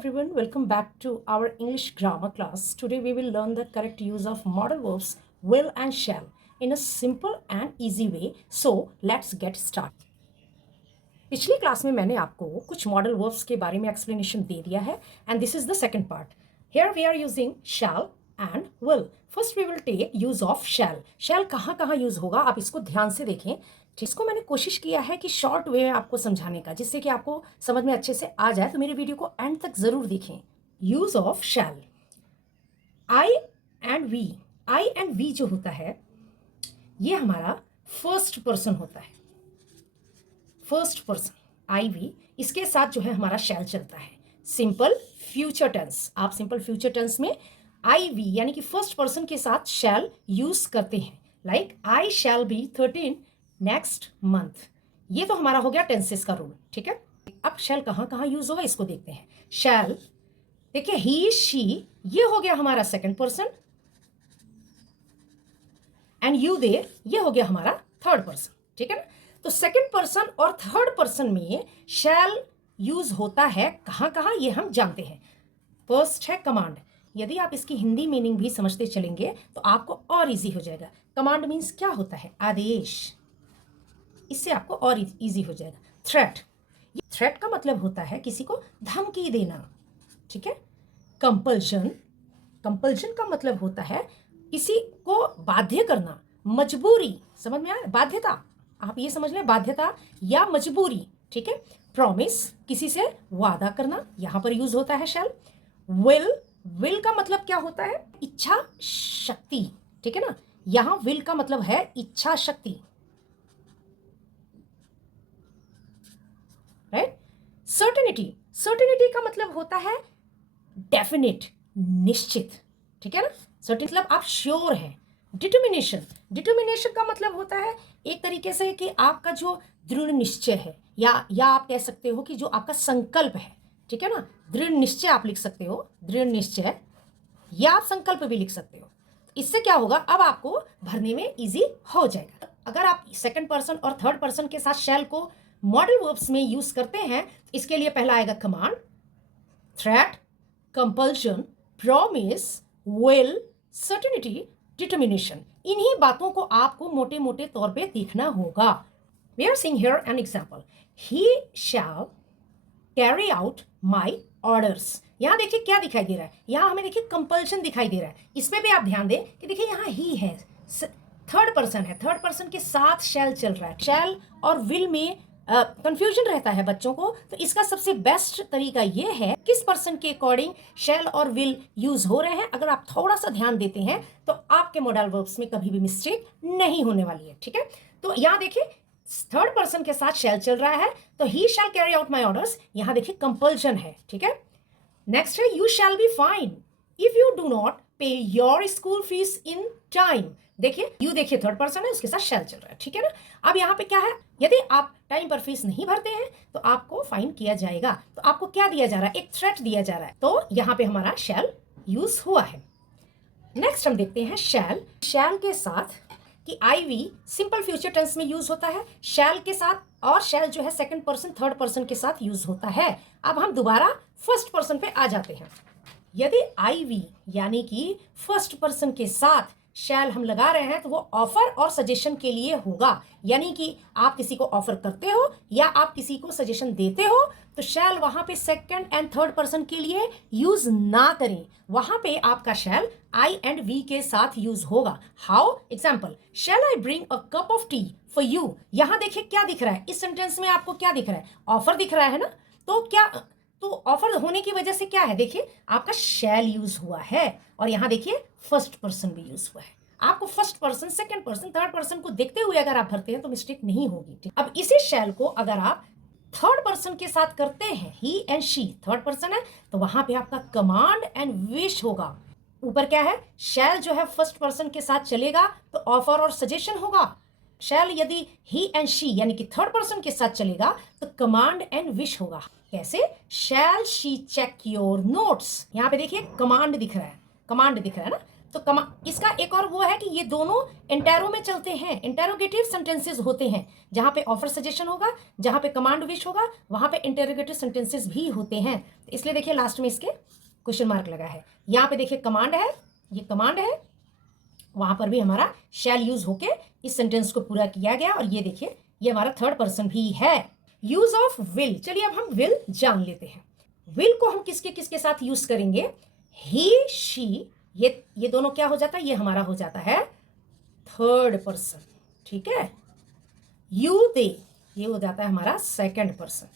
everyone, welcome back to our English grammar class. Today we will learn the correct use of modal verbs will and shall in a simple and easy way. So let's get started. पिछली class में मैंने आपको कुछ modal verbs के बारे में explanation दे दिया है and this is the second part. Here we are using shall and will. First we will take use of shall. Shall कहाँ कहाँ यूज होगा आप इसको ध्यान से देखें. इसको मैंने कोशिश किया है कि शॉर्ट वे में आपको समझाने का, जिससे कि आपको समझ में अच्छे से आ जाए. तो मेरे वीडियो को एंड तक जरूर देखें. Use of shall. I and we. I and we जो होता है ये हमारा फर्स्ट पर्सन होता है. फर्स्ट पर्सन आई वी, इसके साथ जो है हमारा शैल चलता है. Simple future tense. आप सिंपल फ्यूचर टेंस में आई वी यानी कि फर्स्ट पर्सन के साथ शैल यूज करते हैं. Like I shall be 13 next month. ये तो हमारा हो गया टेंसेस का रूल. ठीक है, अब शैल कहाँ कहाँ यूज होगा इसको देखते हैं. शैल देखिए ही शी, ये हो गया हमारा second person. And you they, ये हो गया हमारा थर्ड पर्सन. ठीक है ना. तो सेकंड पर्सन और थर्ड पर्सन में शैल यूज होता है कहाँ कहाँ ये हम जानते हैं. फर्स्ट है कमांड. यदि आप इसकी हिंदी मीनिंग भी समझते चलेंगे तो आपको और इजी हो जाएगा. कमांड मीन्स क्या होता है? आदेश. इससे आपको और इजी हो जाएगा. थ्रेट. ये थ्रेट का मतलब होता है किसी को धमकी देना. ठीक है. कंपल्शन. कंपल्शन का मतलब होता है किसी को बाध्य करना, मजबूरी. समझ में आया? बाध्यता, आप ये समझ लें, बाध्यता या मजबूरी. ठीक है. प्रॉमिस, किसी से वादा करना, यहां पर यूज होता है शैल. विल. विल का मतलब क्या होता है? इच्छा शक्ति. ठीक है ना. यहां विल का मतलब है इच्छा शक्ति. राइट. सर्टेनिटी. सर्टेनिटी का मतलब होता है डेफिनेट, निश्चित. ठीक है ना. सर्टेन मतलब आप श्योर हैं. डिटर्मिनेशन. डिटर्मिनेशन का मतलब होता है एक तरीके से कि आपका जो दृढ़ निश्चय है, या आप कह सकते हो कि जो आपका संकल्प है. ठीक है ना. दृढ़ निश्चय आप लिख सकते हो, दृढ़ निश्चय, या आप संकल्प भी लिख सकते हो. इससे क्या होगा, अब आपको भरने में इजी हो जाएगा. अगर आप सेकंड पर्सन और थर्ड पर्सन के साथ शैल को मॉडल वर्ब्स में यूज करते हैं, इसके लिए पहला आएगा command, threat, compulsion, promise, will, certainty, determination. इन्हीं बातों को आपको मोटे मोटे तौर पे देखना होगा. We are seeing here an example. He shall carry out my orders. यहां देखिए क्या दिखाई दे रहा है. यहां हमें देखिए कंपल्शन दिखाई दे रहा है. इसमें भी आप ध्यान दें कि देखिए यहां ही है, थर्ड पर्सन है, थर्ड पर्सन के साथ शैल चल रहा है. शैल और विल में कंफ्यूजन रहता है बच्चों को. तो इसका सबसे बेस्ट तरीका ये है किस पर्सन के अकॉर्डिंग शैल और विल यूज हो रहे हैं. अगर आप थोड़ा सा ध्यान देते हैं तो आपके मॉडल वर्ब्स में कभी भी मिस्टेक नहीं होने वाली है. ठीक है. तो यहां देखिए थर्ड पर्सन के साथ शैल चल रहा है, तो ही shall carry out my orders. यहां देखिए कंपल्शन है. ठीक है. नेक्स्ट है you shall be fine if you do not pay your school fees in time. देखिए यू, देखिए थर्ड पर्सन है, उसके साथ शैल चल रहा है. ठीक है ना. अब यहाँ पे क्या है, यदि आप टाइम पर फीस नहीं भरते हैं तो आपको फाइन किया जाएगा. तो आपको क्या दिया जा रहा है? एक थ्रेट दिया जा रहा है. तो यहाँ पे हमारा शैल यूज हुआ है. नेक्स्ट हम देखते हैं शैल. शैल के साथ कि आई वी सिंपल फ्यूचर टेंस में यूज होता है शैल के साथ, और शैल जो है सेकंड पर्सन थर्ड पर्सन के साथ यूज होता है. अब हम दोबारा फर्स्ट पर्सन पे आ जाते हैं. यदि आई वी यानी कि फर्स्ट पर्सन के साथ शैल हम लगा रहे हैं तो वो ऑफर और सजेशन के लिए होगा. यानी कि आप किसी को ऑफर करते हो या आप किसी को सजेशन देते हो तो शैल वहां पे सेकंड एंड थर्ड पर्सन के लिए यूज ना करें. वहां पे आपका शैल आई एंड वी के साथ यूज होगा. How? Example, shall I bring a cup of tea for you. यहां देखिए क्या दिख रहा है, इस सेंटेंस में आपको क्या दिख रहा है? ऑफर दिख रहा है ना. तो क्या, तो ऑफर होने की वजह से क्या है, देखिए आपका शैल यूज हुआ है, और यहां देखिए फर्स्ट पर्सन भी यूज हुआ है. आपको first person, second person, third person को देखते हुए अगर आप भरते हैं तो मिस्टेक नहीं होगी. अब इसी शैल को अगर आप थर्ड पर्सन के साथ करते हैं, ही एंड शी थर्ड पर्सन है, तो वहां पे आपका कमांड एंड विश होगा. ऊपर क्या है, शैल जो है फर्स्ट पर्सन के साथ चलेगा तो ऑफर और सजेशन होगा. शैल यदि ही एंड शी यानी कि थर्ड पर्सन के साथ चलेगा तो कमांड एंड विश होगा. कैसे? शैल शी चेक योर नोट्स. यहां पे देखिए कमांड दिख रहा है, कमांड दिख रहा है ना. तो इसका एक और वो है कि ये दोनों इंटेरो में चलते हैं, इंटेरोगेटिव सेंटेंसेस होते हैं, जहां पे ऑफर सजेशन होगा, जहां पे कमांड विश होगा, वहां पे इंटेरोगेटिव सेंटेंसेस भी होते हैं। तो इसलिए देखिए लास्ट में इसके क्वेश्चन मार्क लगा है। यहाँ पे देखिए कमांड है, ये कमांड है, वहां पर भी हमारा शैल यूज होके इस सेंटेंस को पूरा किया गया। और ये देखिए ये हमारा थर्ड पर्सन भी है। यूज ऑफ विल, चलिए अब हम विल जान लेते हैं। विल को हम किसके किसके साथ यूज करेंगे? ही, शी, ये दोनों क्या हो जाता है? ये हमारा हो जाता है थर्ड पर्सन, ठीक है। यू, दे, ये हो जाता है हमारा सेकंड पर्सन,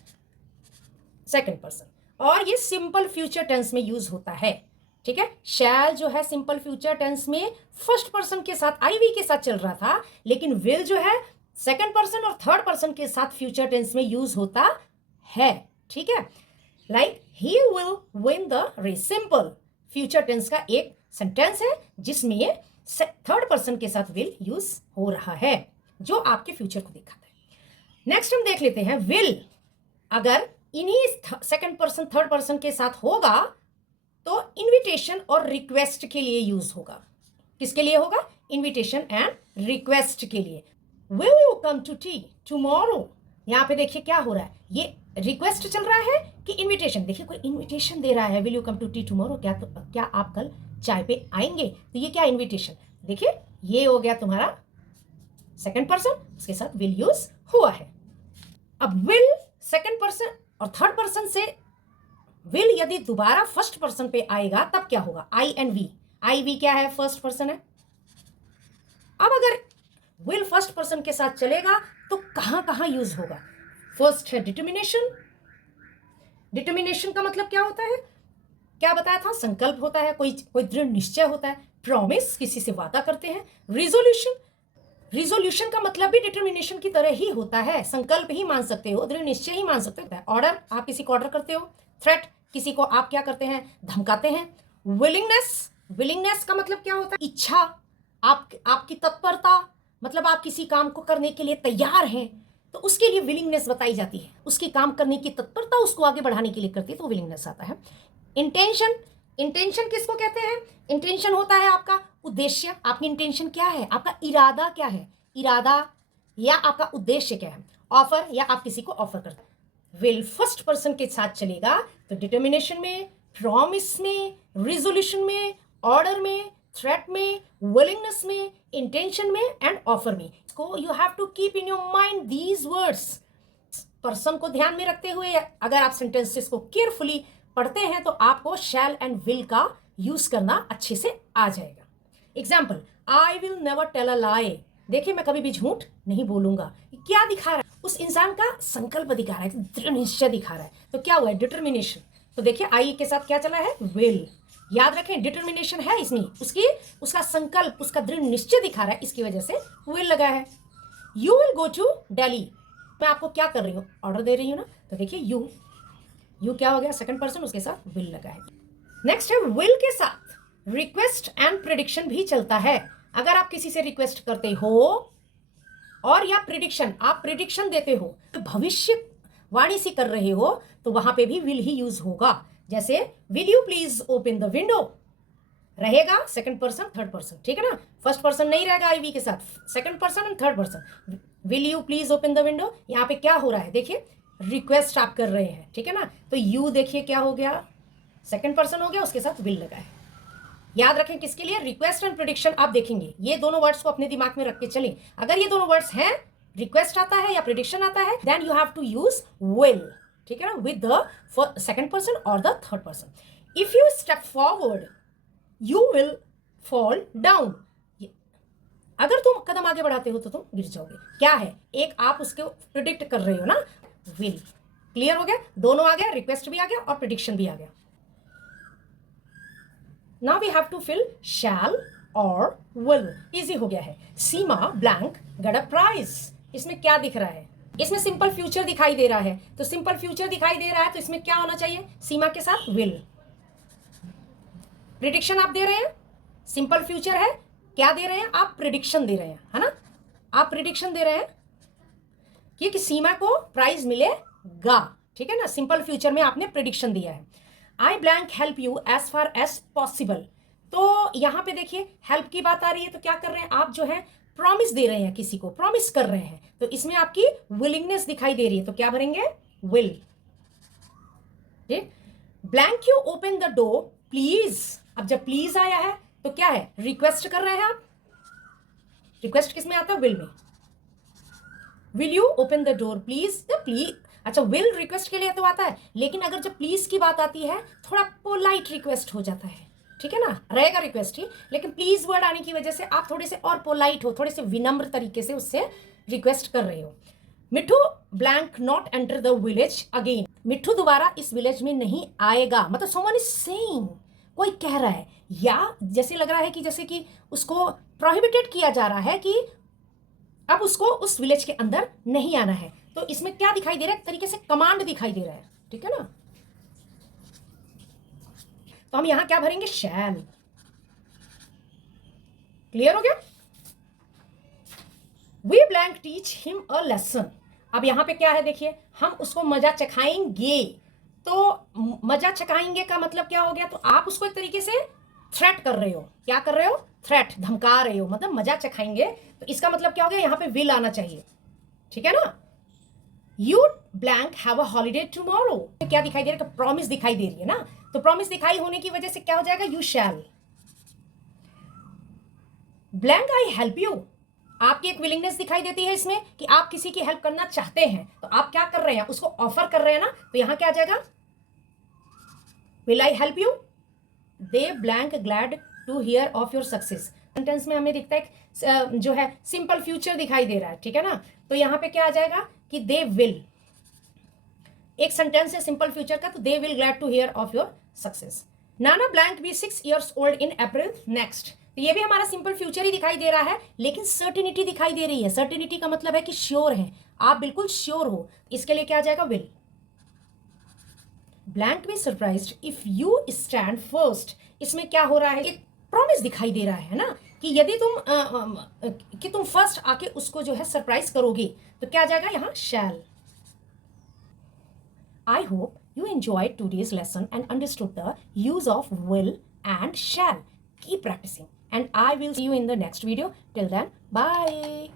और ये सिंपल फ्यूचर टेंस में यूज होता है, ठीक है। शैल जो है सिंपल फ्यूचर टेंस में फर्स्ट पर्सन के साथ, आईवी के साथ चल रहा था, लेकिन विल जो है सेकंड पर्सन और थर्ड पर्सन के साथ फ्यूचर टेंस में यूज होता है, ठीक है। Like he will win the race, simple future tense का एक सेंटेंस है जिसमें थर्ड पर्सन के साथ विल यूज हो रहा है, जो आपके फ्यूचर को दिखाता है। नेक्स्ट हम देख लेते हैं विल अगर इन्हीं सेकंड पर्सन थर्ड पर्सन के साथ होगा तो इनविटेशन और रिक्वेस्ट के लिए यूज होगा। किसके लिए होगा? इनविटेशन एंड रिक्वेस्ट के लिए। Will you come to tea tomorrow, यहाँ पे देखिए क्या हो रहा है, ये रिक्वेस्ट चल रहा है कि इनविटेशन। देखिए कोई इनविटेशन दे रहा है, will you come to tea tomorrow, क्या आप कल चाय पे आएंगे? तो ये क्या इनविटेशन, देखिए ये हो गया तुम्हारा सेकंड पर्सन, उसके साथ विल यूज हुआ है। अब विल सेकंड पर्सन और थर्ड पर्सन से विल यदि दोबारा फर्स्ट पर्सन पे आएगा तब क्या होगा? आई एंड वी, आई वी क्या है? फर्स्ट पर्सन है। अब अगर विल फर्स्ट पर्सन के साथ चलेगा तो कहां कहां यूज होगा? फर्स्ट है डिटर्मिनेशन। डिटर्मिनेशन का मतलब क्या होता है? क्या बताया था? संकल्प होता है, कोई दृढ़ निश्चय होता है। प्रॉमिस, किसी से वादा करते हैं। रिजोल्यूशन, रिजोल्यूशन का मतलब भी डिटर्मिनेशन की तरह ही होता है, संकल्प ही मान सकते हो, दृढ़ निश्चय ही मान सकते हो। ऑर्डर, आप किसी को ऑर्डर करते हो। थ्रेट, किसी को आप क्या करते हैं? धमकाते हैं। विलिंगनेस, विलिंगनेस का मतलब क्या होता है? इच्छा, आपकी तत्परता, मतलब आप किसी काम को करने के लिए तैयार हैं तो उसके लिए विलिंगनेस बताई जाती है। उसकी काम करने की तत्परता उसको आगे बढ़ाने के लिए करती है तो विलिंगनेस आता है। इंटेंशन, इंटेंशन किसको कहते हैं? इंटेंशन होता है आपका उद्देश्य। आपकी इंटेंशन क्या है? आपका इरादा क्या है? इरादा या आपका उद्देश्य क्या है? ऑफर, या आप किसी को ऑफर करते हैं। विल फर्स्ट पर्सन के साथ चलेगा तो डिटर्मिनेशन में, प्रॉमिस में, रिजोल्यूशन में, ऑर्डर में, थ्रेट में, विलिंगनेस में, इंटेंशन में एंड ऑफर में। इसको you have to keep in your mind these words. Person को ध्यान में रखते हुए अगर आप सेंटेंसेस को केयरफुली पढ़ते हैं तो आपको शैल एंड विल का यूज करना अच्छे से आ जाएगा। Example, I will never tell a lie. देखिए मैं कभी भी झूठ नहीं बोलूंगा। क्या दिखा रहा है? उस इंसान का संकल्प दिखा रहा है, दृढ़ निश्चय दिखा रहा है। तो क्या हुआ है? डिटर्मिनेशन। तो देखिए आई के साथ क्या चला है? विल। याद रखें डिटर्मिनेशन है इसमें, उसका संकल्प, उसका दृढ़ निश्चय दिखा रहा है, इसकी वजह से विल लगा है। You will go to Delhi, मैं आपको क्या कर रही हूँ? ऑर्डर दे रही हूँ ना। तो देखिए यू क्या हो गया? सेकंड पर्सन, उसके साथ विल लगा है। नेक्स्ट है विल के साथ रिक्वेस्ट एंड प्रिडिक्शन भी चलता है। अगर आप किसी से रिक्वेस्ट करते हो और या प्रिडिक्शन, आप प्रिडिक्शन देते हो, भविष्यवाणी सी कर रहे हो, तो वहां पे भी विल ही यूज होगा। जैसे will you please open the window, रहेगा सेकंड पर्सन थर्ड पर्सन, ठीक है ना। फर्स्ट पर्सन नहीं रहेगा आई वी के साथ, second person and third person. Will you please open the window, यहाँ पे क्या हो रहा है? देखिए रिक्वेस्ट आप कर रहे हैं, ठीक है ना। तो यू देखिए क्या हो गया? सेकंड पर्सन हो गया, उसके साथ विल लगा है। याद रखें किसके लिए? Request and prediction. आप देखेंगे ये दोनों वर्ड्स को अपने दिमाग में रख के चलें। अगर ये दोनों वर्ड्स हैं, रिक्वेस्ट आता है या प्रिडिक्शन आता है, then you have to use will, ठीक है ना, विद द सेकंड पर्सन और the third person. If you step forward you will fall down. अगर तुम कदम आगे बढ़ाते हो तो तुम गिर जाओगे। क्या है? एक आप उसको प्रिडिक्ट कर रहे हो ना, विल। क्लियर हो गया? दोनों आ गया, रिक्वेस्ट भी आ गया और प्रिडिक्शन भी आ गया। Now we have to fill shall और विल। इजी हो गया है। Seema blank got a prize. इसमें क्या दिख रहा है? इसमें सिंपल फ्यूचर दिखाई दे रहा है, तो सिंपल फ्यूचर दिखाई दे रहा है तो इसमें क्या होना चाहिए? सीमा के साथ विल। प्रिडिक्शन आप दे रहे हैं, सिंपल फ्यूचर है, क्या दे रहे हैं? आप प्रिडिक्शन दे रहे हैं, है ना। आप प्रिडिक्शन दे रहे हैं कि सीमा को प्राइज मिलेगा, ठीक है ना। सिंपल फ्यूचर में आपने प्रिडिक्शन दिया है। I blank help you as far as possible. तो यहाँ पे देखिए हेल्प की बात आ रही है, तो क्या कर रहे हैं आप, जो है प्रॉमिस दे रहे हैं, किसी को प्रॉमिस कर रहे हैं, तो इसमें आपकी विलिंगनेस दिखाई दे रही है, तो क्या भरेंगे, will. Blank you open the door please. अब जब प्लीज आया है तो क्या है, रिक्वेस्ट कर रहे हैं आप। रिक्वेस्ट किस में आता है, विल में। Will you open the door please, the please, अच्छा विल रिक्वेस्ट के लिए तो आता है, लेकिन अगर जब प्लीज की बात आती है थोड़ा पोलाइट रिक्वेस्ट हो जाता है, ठीक है ना, रहेगा रिक्वेस्ट ही, लेकिन प्लीज वर्ड आने की वजह से आप थोड़े से और पोलाइट हो, थोड़े से विनम्र तरीके से उससे रिक्वेस्ट कर रहे हो। Mithu blank not enter the village again, Mithu दोबारा इस विलेज में नहीं आएगा, मतलब समवन इज सेइंग, कोई कह रहा है, या जैसे लग रहा है कि जैसे कि उसको प्रोहिबिटेड किया जा रहा है कि अब उसको उस विलेज के अंदर नहीं आना है। तो इसमें क्या दिखाई दे रहा है, एक तरीके से कमांड दिखाई दे रहा है, ठीक है ना। तो हम यहां क्या भरेंगे, शैल। क्लियर हो गया। We blank teach him a lesson, अब यहां पे क्या है देखिए, हम उसको मजा चखाएंगे, तो मजा चखाएंगे का मतलब क्या हो गया, तो आप उसको एक तरीके से थ्रेट कर रहे हो, क्या कर रहे हो, थ्रेट, धमका रहे हो, मतलब मजा चखाएंगे, तो इसका मतलब क्या हो गया, यहां पे विल आना चाहिए, ठीक है ना। You blank have a holiday tomorrow, क्या दिखाई दे रहा है, प्रॉमिस दिखाई दे रही है ना, तो प्रॉमिस दिखाई होने की वजह से क्या हो जाएगा, you shall. Blank I help you, आपकी एक विलिंगनेस दिखाई देती है इसमें कि आप किसी की हेल्प करना चाहते हैं, तो आप क्या कर रहे हैं, उसको ऑफर कर रहे हैं ना, तो यहां क्या आ जाएगा, will I help you, they blank glad to hear of your success. Sentence में हमें दिखता है जो है सिंपल फ्यूचर दिखाई दे रहा है, ठीक है ना, तो यहां पे क्या आ जाएगा कि दे विल, एक सेंटेंस है सिंपल फ्यूचर का, तो they will glad to hear of your success. Nana blank be 6 years old in April next, तो ये भी हमारा सिंपल फ्यूचर ही दिखाई दे रहा है, लेकिन सर्टिनिटी दिखाई दे रही है। सर्टिनिटी का मतलब है कि श्योर है, आप बिल्कुल श्योर हो, इसके लिए क्या आ जाएगा, will. Blank be surprised if you stand first, इसमें क्या हो रहा है, एक प्रॉमिस दिखाई दे रहा है ना, कि यदि तुम फर्स्ट आके उसको जो है सरप्राइज करोगे, तो क्या आ जाएगा यहां, शैल। I hope you enjoyed today's lesson and understood the use of will and shall. Keep practicing and I will see you in the next video. Till then, bye.